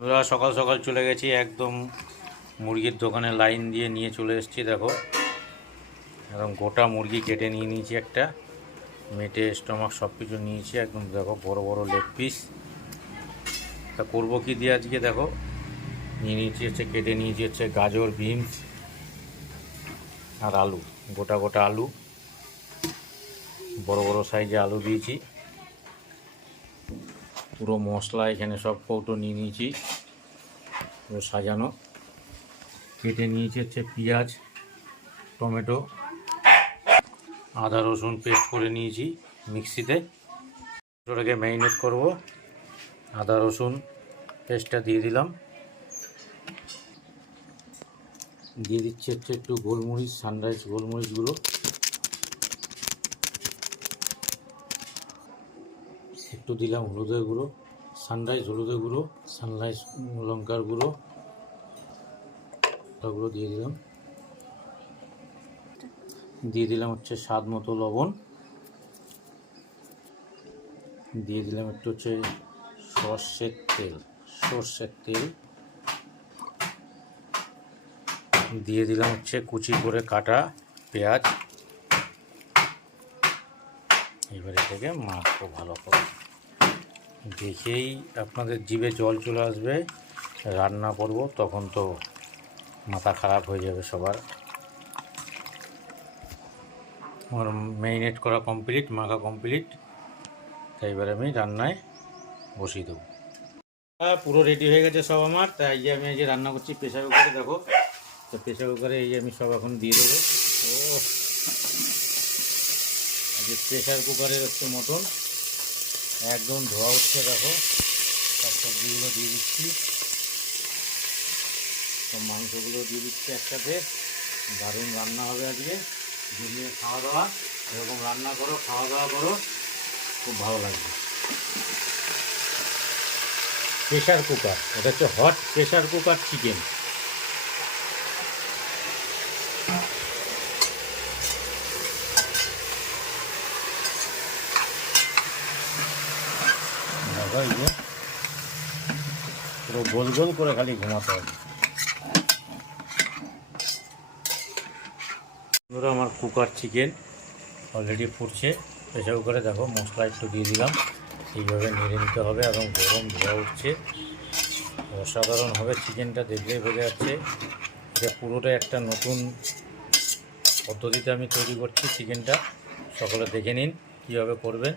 আমরা সকাল সকাল চলে গেছি, একদম মুরগির দোকানে লাইন দিয়ে নিয়ে চলে এসেছি। দেখো একদম গোটা মুরগি কেটে নিয়ে নিয়েছি, একটা মেটে স্টমাক সব কিছু নিয়েছি একদম। দেখো বড় বড় লেগ পিস। তা করবো কি দিয়ে আজকে, দেখো নিয়ে নিয়েছি হচ্ছে, কেটে নিয়েছি হচ্ছে গাজর, বিনস আর আলু, গোটা গোটা আলু, বড় বড় সাইজে আলু দিয়েছি। পুরো মশলা এখানে সব কৌটো নিয়ে নিয়েছি, পুরো সাজানো। কেটে নিয়েছি হচ্ছে পেঁয়াজ, টমেটো, আদা রসুন পেস্ট করে নিয়েছি মিক্সিতে। ওটাকে ম্যারিনেট করব। আদা রসুন পেস্টটা দিয়ে দিলাম, দিয়ে দিচ্ছি হচ্ছে একটু গোলমরিচ, সানরাইজ গোলমরিচগুলো, একটু দিলাম হলুদের গুঁড়ো, সানরাইজ হলুদের গুঁড়ো, সানরাইজ লঙ্কার গুঁড়ো, ওগুলো দিয়ে দিলাম। দিয়ে দিলাম হচ্ছে স্বাদ মতো লবণ, দিয়ে দিলাম একটু হচ্ছে সর্ষের তেল, দিয়ে দিলাম হচ্ছে কুচি করে কাটা পেঁয়াজ। এবারে থেকে মাখবো ভালো করে। দেখেই আপনাদের জিভে জল চলে আসবে, রান্না করব তখন তো মাথা খারাপ হয়ে যাবে সবার। আমার ম্যারিনেট করা কমপ্লিট, মাখা কমপ্লিট। তাই এবার আমি রান্নায় বসিয়ে দেবো। পুরো রেডি হয়ে গেছে সব আমার। তাই যে আমি এই যে রান্না করছি প্রেশার কুকারে। দেখো তো প্রেশার কুকারে এই যে আমি সব এখন দিয়ে দেবো। ও যে প্রেশার কুকারের হচ্ছে মটন একদম ধোয়া উঠছে। দেখো সব সবজিগুলো দিয়ে দিচ্ছি, সব মাংসগুলো দিয়ে দিচ্ছি একসাথে। দারুণ রান্না হবে আজকে, জমিয়ে খাওয়া দাওয়া। এরকম রান্না করো, খাওয়া দাওয়া করো, খুব ভালো লাগবে। প্রেশার কুকার, এটা হচ্ছে হট প্রেশার কুকার চিকেন। পুরো গোল গোল করে খালি ঘুমাতে হবে। আমার কুকার চিকেন অলরেডি ফুটছে প্রেশার কুকারে। দেখো মশলা একটু দিয়ে দিলাম, এইভাবে নেড়ে নিতে হবে। এবং গরম ধোয়া উঠছে, অসাধারণ হবে চিকেনটা, দেখলেই বোঝা যাচ্ছে। এটা পুরোটা একটা নতুন পদ্ধতিতে আমি তৈরি করছি চিকেনটা। সকলে দেখে নিন কীভাবে করবেন।